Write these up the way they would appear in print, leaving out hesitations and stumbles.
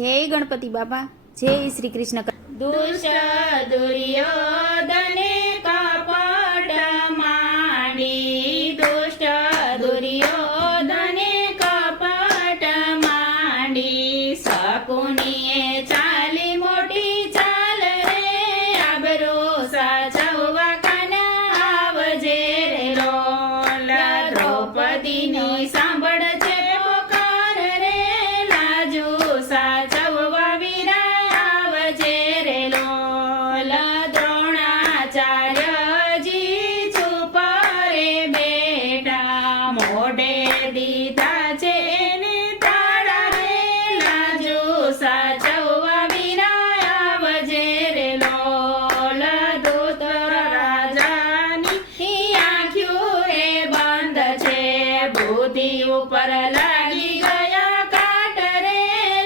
જય ગણપતિ બાપા, જય શ્રી કૃષ્ણ. દુષ્ટ દુર્યોધને કપટ માંડી, દુષ્ટ દુર્યોધને કપટ માંડી. શકુનીએ ચાલી મોટી ચાલ રે, આબરૂ સાચવવા કાના આવજે રે લોલ. દ્રૌપદીની સાંભળ છે પોકાર રે, લાજુ સાચવવા વીરા આવજે રે લોલ. દ્રોણાચાર્યજી ચૂપ રે બેટા, મોઢે દીધા છે એને તાળા રે, લાજુ સાચવવા વીરા આવજે રે લોલ. દૂત રાજાની આંખ્યું એ બંધ છે, બુદ્ધિ ઉપર લાગી ગયા કાટ રે,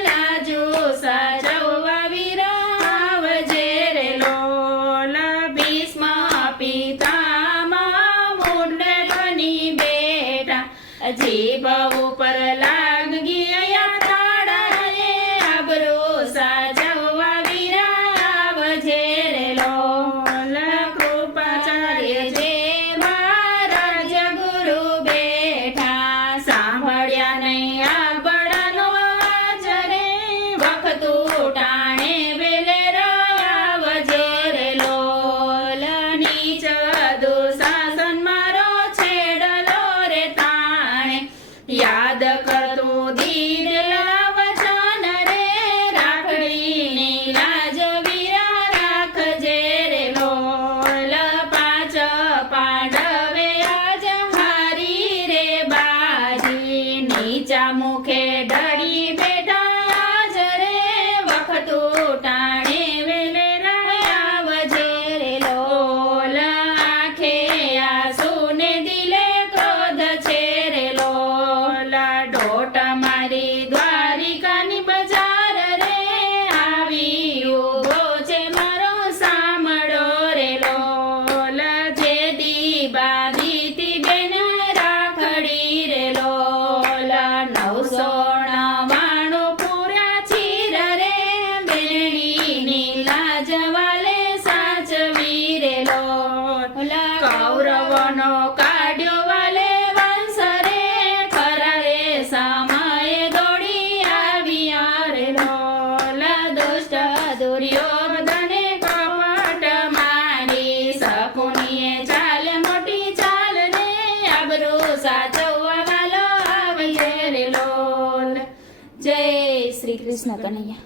લાજુ સાચવવા વીરા આવજે રે લોલ. ભીષ્મ પિતામહ મૂંઢ બની બેઠા, જીભ ઉપર લાગી ગયા તાળા રે, આબરૂ સાચવવા વીરા આવજે રે લોલ. કૃપાચાર્ય જે મહારાજ ગુરુ બેઠા, સાંભળ્યા નહીં આબળાનો અવાજ રે, વખતું ટાણે વેલે આવજે રે લોલ. નીચ દુશાસન મારો છેડલો રે તાણે, યાદ કરતું દીધેલા વચન રે, રાખડીની લાજ વીરા રાખજે રે લોલ. પાંચ પાંડવે આજ હારી રે બાજી, નીચા મુખે ડળી બેઠા આજ રે, વખતું ટાણે વેલે આવજે રે લોલ. આંખે આંસુ ને દિલે ક્રોધ છે રે લોલ. દોટ મારી દ્વારિકાની બજાર રે, આવી ઉભો છે મારો સામળો રે લોલ. જે દી બાંધીતી બેન રાખડી રે લોલ, 999 પૂર્યા ચીર રે, બેણીની લાજ વાલે સાચવી રે લોલ. કૌરવનો કાઢ્યો વાલે વંશ રે, ખરા રે સમયે દોડી આવ્યા રે લોલ. દુષ્ટ દુર્યોધને કપટ માંડી, શકુનીએ ચાલ મોટી ચાલ રે, આબરૂ સાચવવા વાલો આવજે રે લોલ. જય શ્રી કૃષ્ણ કનૈયા.